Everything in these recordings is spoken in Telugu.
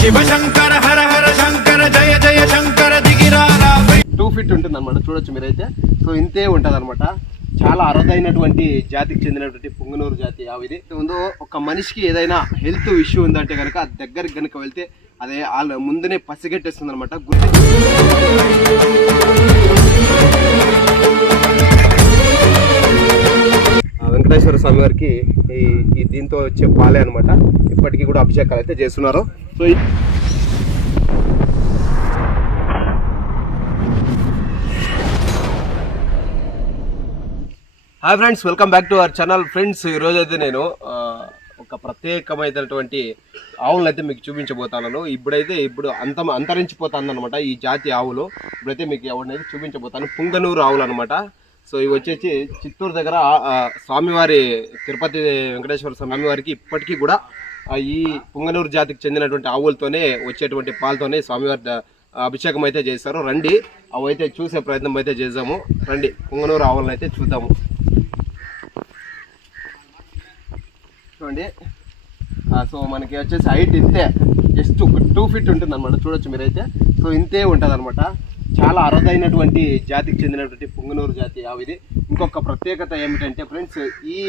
శివ శంకర హర హర శంకర జయ జయ శంకర దిగిరారా. టూ ఫీట్ ఉంటుంది అనమాట చూడొచ్చు మీరైతే. సో ఇంతే ఉంటుంది అనమాట చాలా అరుదైనటువంటి జాతికి చెందినటువంటి పుంగనూరు జాతి అవి ఇది. ఉందో ఒక మనిషికి ఏదైనా హెల్త్ ఇష్యూ ఉందంటే కనుక దగ్గరికి కనుక వెళ్తే అదే వాళ్ళ ముందునే పసిగట్టేస్తుంది అనమాట గుర్తు వెంకటేశ్వర స్వామి వారికి ఈ ఈ దీంతో వచ్చే పాలే అనమాట ఇప్పటికీ కూడా అభిషేకాలు అయితే చేస్తున్నారు. So hi friends welcome back to our channel friends ఈరోజు అయితే నేను ఒక ప్రత్యేకమైనటువంటి ఆవులను అయితే మీకు చూపించబోతాను ఇప్పుడైతే ఇప్పుడు అంత అంతరించిపోతాను అనమాట ఈ జాతి ఆవులు. ఇప్పుడైతే మీకు ఎవరినైతే చూపించబోతాను పుంగనూరు ఆవులు అనమాట సో ఇవి వచ్చేసి చిత్తూరు దగ్గర స్వామివారి తిరుపతి వెంకటేశ్వర స్వామివారికి ఇప్పటికీ కూడా ఈ పుంగనూరు జాతికి చెందినటువంటి ఆవులతోనే వచ్చేటువంటి పాలతోనే స్వామివారి ద- అభిషేకం అయితే చేస్తారు రండి అవి అయితే చూసే ప్రయత్నం అయితే చేద్దాము. రండి పుంగనూరు ఆవులను అయితే చూద్దాము. చూడండి. సో మనకి వచ్చేసి హైట్ ఇంతే జస్ట్ ఒక టూ ఫీట్ ఉంటుంది అనమాట చూడొచ్చు మీరైతే. సో ఇంతే ఉంటుంది అనమాట చాలా అరుదైనటువంటి జాతికి చెందినటువంటి పుంగనూరు జాతి ఆవు ఇది. ఇంకొక ప్రత్యేకత ఏమిటంటే ఫ్రెండ్స్ ఈ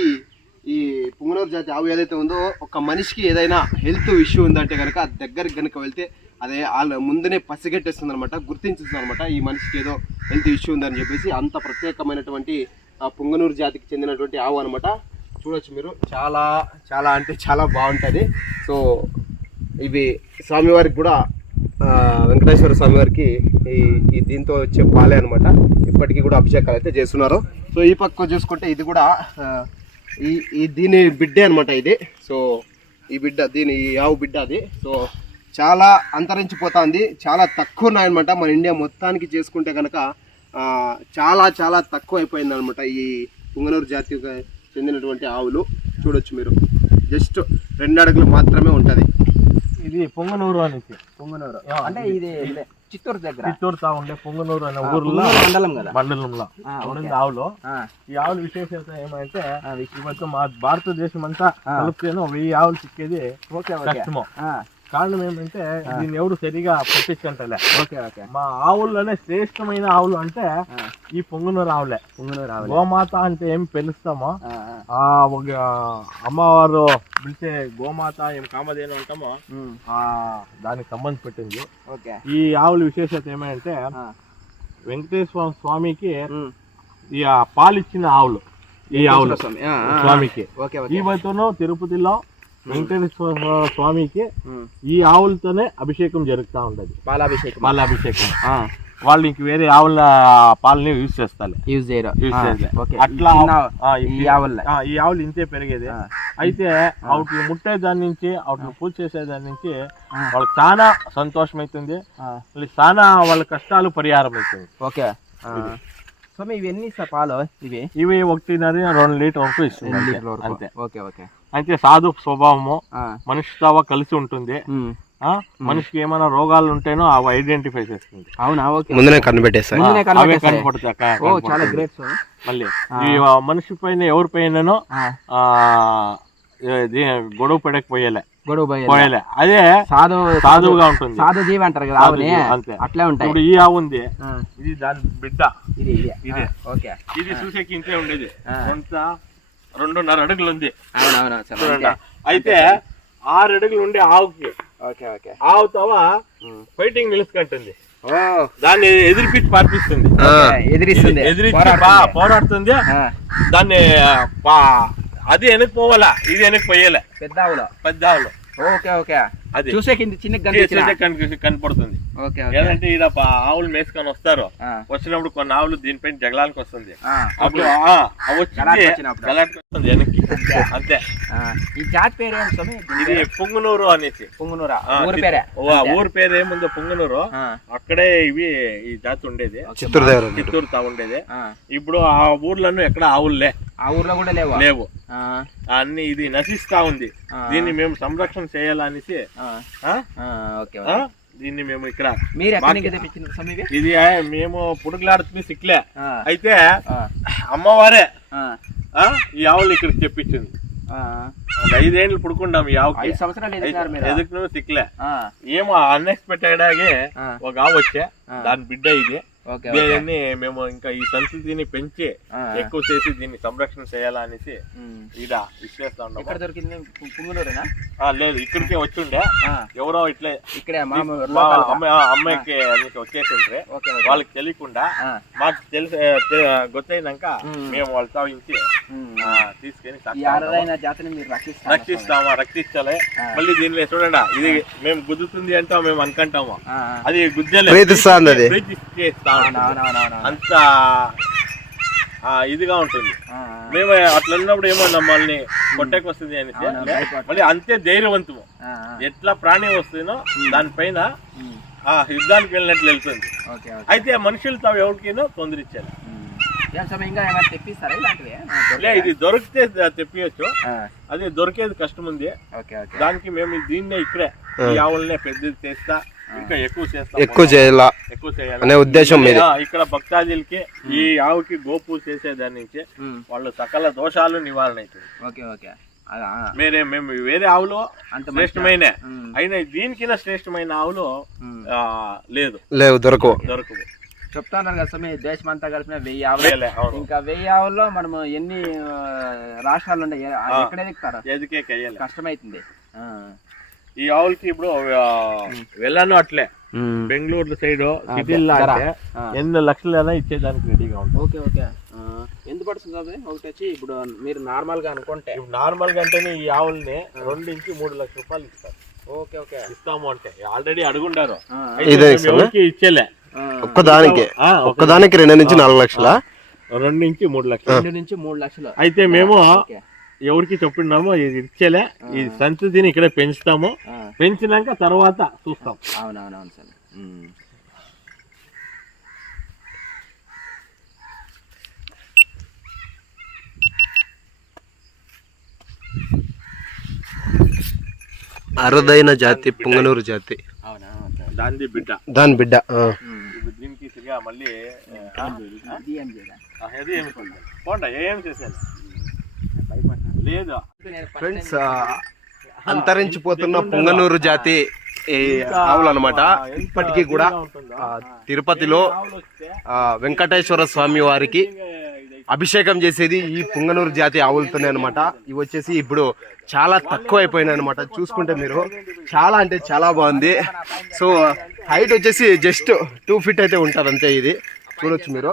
ఈ పుంగనూరు జాతి ఆవు ఏదైతే ఉందో ఒక మనిషికి ఏదైనా హెల్త్ ఇష్యూ ఉందంటే కనుక దగ్గరికి కనుక వెళ్తే అదే వాళ్ళ ముందునే పసిగట్టేస్తుంది అనమాట గుర్తించుతుంది అనమాట ఈ మనిషికి ఏదో హెల్త్ ఇష్యూ ఉందని చెప్పేసి అంత ప్రత్యేకమైనటువంటి పుంగనూరు జాతికి చెందినటువంటి ఆవు అనమాట చూడొచ్చు మీరు చాలా చాలా అంటే చాలా బాగుంటుంది. సో ఇవి స్వామివారికి కూడా వెంకటేశ్వర స్వామి వారికి ఈ దీంతో వచ్చే పాలే అనమాట ఇప్పటికీ కూడా అభిషేకాలు అయితే చేస్తున్నారు. సో ఈ పక్క చూసుకుంటే ఇది కూడా ఈ ఈ దీని బిడ్డే అనమాట ఇది. సో ఈ బిడ్డ దీని ఈ ఆవు బిడ్డ అది. సో చాలా అంతరించిపోతుంది. చాలా తక్కువ ఉన్నాయన్నమాట. మన ఇండియా మొత్తానికి చేసుకుంటే కనుక చాలా చాలా తక్కువ అయిపోయింది అనమాట ఈ పుంగనూరు జాతికి చెందినటువంటి ఆవులు. చూడొచ్చు మీరు. జస్ట్ రెండు అడుగులు మాత్రమే ఉంటుంది. ఇది పొంగనూరు అనేసి. పొంగనూరు. అంటే ఇది చిత్తూరు దగ్గర? చిత్తూరు తా ఉండే పొంగనూరు అనే ఊర్లో మండలం కదా? మండలంలో. ఆ, ఉండే ఓకే. ఆవులు. ఈ ఆవుల విశేషత ఏమంటే. ఇవತ್ತು మా భారతదేశం అంతా. కలిపితేనో వెయ్యి ఆవులు చిక్కేది కష్టము. కారణం ఏమంటే దీన్ని ఎవరు సరిగా పట్టించుకుంటలే. Okay okay. మా ఆవుల్లోనే శ్రేష్టమైన ఆవులు అంటే ఈ పొంగనూరు ఆవులే పొంగనూరు ఆవులు గోమాత అంటే ఏం పిలుస్తామో ఆ, ఒక అమ్మవారు పిలిచే గోమాత ఏం కామధేను అంటామో ఆ దానికి సంబంధ పెట్టింది. ఓకే. ఈ ఆవుల విశేషత ఏమంటే వెంకటేశ్వర స్వామికి. ఈ పాలిచ్చిన ఆవులు ఈ ఆవులు. స్వామికి. ఈవతను తిరుపతిలో వెంకటేశ్వర స్వామికి ఈ ఆవులతోనే అభిషేకం జరుగుతూ ఉంటది. పాలాభిషేకం పాల అభిషేకం ఆ, వాళ్ళు ఇంక వేరే ఆవుల పాలని యూజ్ చేస్తారు. యూజ్ చేయరు. అట్లా ఈ ఆవుల. ఈ ఆవులు ఇంతే పెరిగేది. అయితే వాటిని ముట్టే దాని నుంచి వాటిని పూజ చేసే దాని నుంచి. వాళ్ళకి చాలా సంతోషం అవుతుంది చాలా వాళ్ళ కష్టాలు పరిహారం అవుతుంది ఓకే. ఆ. స్వామి ఇవి ఎన్ని ఇస్తా పాలు ఇవి? ఇవి ఒకటిన్నర రెండు లీటర్ వరకు ఇస్తుంది? అంతే. Okay okay. అయితే సాధు స్వభావము మనిషితో కలిసి ఉంటుంది. మనిషికి ఏమైనా రోగాలు ఉంటేనో అవి ఐడెంటిఫై చేస్తుంది. అవునా? ఓకే. ముందునే కనిపెట్టేస్తాయి. ముందునే అవే కనిపెట్టేస్తాయి. కనపడతాయి క- ఓ చాలా కనపడుతుంది. గ్రేట్ స్వామి మళ్ళీ ఈ మనిషి పైన ఎవరి పైననో ఆ, ఆ ఇది గొడవ పడకపోయేలే. గొడవ పోయేలే? అదే సాధు సాధువుగా ఉంటుంది. సాధు జీవి అంటారు కదా ఆవుని? అంతే. అట్లే ఉంటాయి. ఇప్పుడు ఈ ఆవు ఉంది. ఇది దాని బిడ్డ. ఇది ఇది. ఓకే. ఇది చూసేకి ఇంతే ఉండేది. కొంత రెండున్నర అడుగులు ఉంది. అవునవును చూడండి. అయితే ఆరు అడుగులు ఉండే ఆవుకి ఓకే ఓకే. ఆవు తవ ఫైటింగ్ నిలుచుకుంటుంది ఓ. దాన్ని ఎదిరిపిచ్చి పార్పిస్తుంది. ఓకే, ఎదిరిస్తుంది. ఎదిరించి పోరాడుతుంది. బా- పోరాడుతుంది. ఆ, దాన్ని అది వెనక్కి పోవాలా? ఇది వెనక్కి పోయేలే? పెద్ద ఆవులు. పెద్ద ఆవులు. Okay okay. అది. చూసే కింద చిన్న కనపడుతుంది. Okay okay. ఏంటంటే ఈడ పా- ఆవులు మేసుకొని వస్తారు. వచ్చినప్పుడు కొన్ని ఆవులు దీనిపైన జగలానికి వస్తుంది. అప్పుడు వెనక్కి. అంతే. ఈ జాతి పేరు ఇది పుంగునూరు అనేసి. పొంగునూరా ఊరి పేరే. ఊరు పేరు ఏముందో పుంగునూరు అక్కడే ఇవి ఈ జాతి ఉండేది. చిత్తూరు. చిత్తూరు తా ఉండేది. ఇప్పుడు ఆ ఊర్లను ఎక్కడ ఆవులే. ఆ ఊర్లో కూడా లేవా? లేవు. ఆ, అన్ని ఇది నశిస్తా ఉంది. దీన్ని మేము సంరక్షణ చేయాలనేసి దీన్ని మేము ఇక్కడ? ఇది మేము పుడుగులాడుతుంది సిక్లే. అయితే అమ్మవారే ఈ ఆవులు ఇక్కడికి తెప్పించింది. ఒక ఐదేళ్ళు పుడుకుండాం ఈ ఆవుకి. ఐదు సంవత్సరాలు ఎదుకు సిక్లే. ఏమో అన్ఎక్స్పెక్టెడ్ ఆగే. ఒక ఆవు వచ్చే. దాని బిడ్డ ఇది. దీన్ని మేము ఇంకా ఈ సంస్కృతిని పెంచి. ఎక్కువ చేసి దీన్ని సంరక్షణ చేయాలనేసి. ఈడ ఇచ్చేస్తా ఉన్నాము. ఎక్కడ దొరికింది? పు- పుంగునూరేనా? ఆ, లేదు ఇక్కడికే వచ్చిండే. ఎవరో ఇట్లే ఇక్కడే అమ్మాయికి అందుకే వచ్చేసి ఉంటే ఓకే ఓకే. వాళ్ళకి తెలియకుండా మాకు తెలిసి ఉమ్. మేము వాళ్ళ తావించి రక్షిస్తారు రక్షిస్తామా? రక్షించాలి. మళ్ళీ దీనిలో చూడండి ఇది మేము గుద్దుతుంది అంటాం మేము అనుకుంటాము. అది గుద్దలే. ప్రీతిస్తా. అంత ఆ, ఇదిగా ఉంటుంది. మేము అట్లా ఉన్నప్పుడు ఏమో మమ్మల్ని కొట్టకు వస్తుంది అని. మళ్ళీ అంతే ధైర్యవంతము. ఎట్లా ప్రాణి వస్తుందో దానిపైన యుద్ధానికి వెళ్ళినట్లు వెళ్తుంది. అయితే మనుషులు తావు ఎవరికైనా తొందరిచ్చారు ఇంకా ఏమైనా తెప్పిస్తారా ఇలాంటివి? ఆ, లే ఇది దొరికితే తెప్పియొచ్చు. అది దొరికేది కష్టం ఉంది ఓకే ఓకే. దానికి మేము దీన్నే ఇక్కడే. ఈ ఆవులనే పెద్దది చేస్తా ఇంకా ఎక్కువ చేస్తాం. ఎక్కువ చేయాల? ఎక్కువ చేయాలి. అనే ఉద్దేశం మీది. ఇక్కడ భక్తాదులకి ఈ ఆవుకి గోపు చేసే దాని నుంచి. వాళ్ళు సకల దోషాలు నివారణ అవుతుంది. Okay okay. మేము వేరే ఆవులు అంత? శ్రేష్టమైన. అయినా దీనికిన శ్రేష్టమైన ఆవులు లేదు. లేవు దొరకవు. దొరకవు. చెప్తాన్నారు కదా స్వామి దేశమంతా కలిపిన వెయ్యి ఆవులు. ఇంకా వెయ్యి ఆవుల్లో మనము ఎన్ని రాష్ట్రాలు ఉన్నాయి. ఎక్కడ ఎదుగుతారు? ఎదికే కయ్యాలి కష్టమైతుంది. ఆ. ఈ ఆవులకి ఇప్పుడు వెళ్ళాను అట్లే. బెంగళూరు సైడ్ సిటీల్లో. అంటే. ఎన్ని లక్షలైనా ఇచ్చేదానికి రెడీగా ఉంటుంది ఓకే ఓకే. ఎంత పడుతుంది అవి ఒకటి వచ్చి ఇప్పుడు మీరు నార్మల్గా అనుకుంటే. నార్మల్గా అంటేనే ఈ ఆవుల్ని రెండు నుంచి మూడు లక్షల రూపాయలు ఇస్తారు. Okay okay. ఇస్తాము అంటే ఆల్రెడీ అడుగుండారు. ఇచ్చేలే. ఒక్కదానికి ఒక్కదానికి రెండు నుంచి నాలుగు లక్షల? రెండు నుంచి మూడు లక్షలు. రెండు నుంచి మూడు లక్షలు. అయితే మేము ఎవరికి చెప్తున్నామో ఇది ఇచ్చేలే. ఈ సంతతిని ఇక్కడే పెంచుతాము. పెంచినాక తర్వాత చూస్తాం. అవునవునవును సార్. అరుదైన జాతి పుంగనూరు జాతి. దాంది బిడ్డ. దాని బిడ్డ ఆ. ఉమ్. ఇప్పుడు దీనికి తిరిగా మళ్ళీ ఆ, ఇది ఏం చేయదా? ఆ, అది ఏమి పోండా ఏం చేశాను లేదు. ఫ్రెండ్స్ అంతరించిపోతున్న పుంగనూరు జాతి ఆవులు అనమాట ఇప్పటికీ కూడా తిరుపతిలో వెంకటేశ్వర స్వామి వారికి అభిషేకం చేసేది ఈ పుంగనూరు జాతి ఆవులతోనే అనమాట ఇవి వచ్చేసి ఇప్పుడు చాలా తక్కువ అయిపోయినాయి అనమాట చూసుకుంటే మీరు చాలా అంటే చాలా బాగుంది. సో హైట్ వచ్చేసి జస్ట్ టూ ఫీట్ అయితే ఉంటుంది అంతే ఇది. చూడొచ్చు మీరు.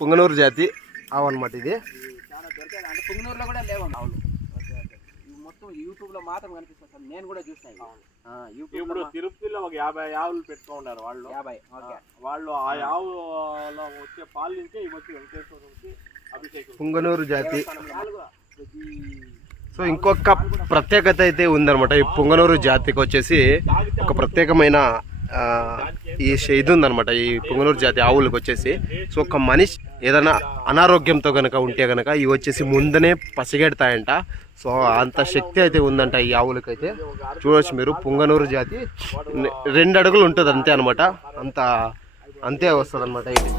పుంగనూరు జాతి ఆవు అనమాట ఇది. మాత్రం కనిపిస్తుంది సార్ నేను కూడా చూసాను ఇప్పుడు తిరుపతిలో ఒక యాభై ఆవులు పెట్టుకున్నారు వాళ్ళు. యాభై వాళ్ళు ఆ ఆవులో వచ్చే పాలు నుంచే ఇవి వచ్చి వెంకటేశ్వరునికి అభిషేకం. పుంగనూరు జాతి. సో ఇంకొక ప్రత్యేకత అయితే ఉందన్నమాట. ఈ పొంగనూరు జాతికి వచ్చేసి ఒక ప్రత్యేకమైన ఈ ఇది ఉందనమాట ఈ పొంగనూరు జాతి ఆవులకు వచ్చేసి. సో ఒక మనిషి ఏదైనా అనారోగ్యంతో కనుక ఉంటే కనుక ఇవి వచ్చేసి ముందనే పసిగెడతాయంట. సో అంత శక్తి అయితే ఉందంట ఈ ఆవులకైతే. చూడొచ్చు మీరు పొంగనూరు జాతి రెండు అడుగులు ఉంటుంది అంతే అనమాట అంత అంతే వస్తుంది అనమాట ఇది.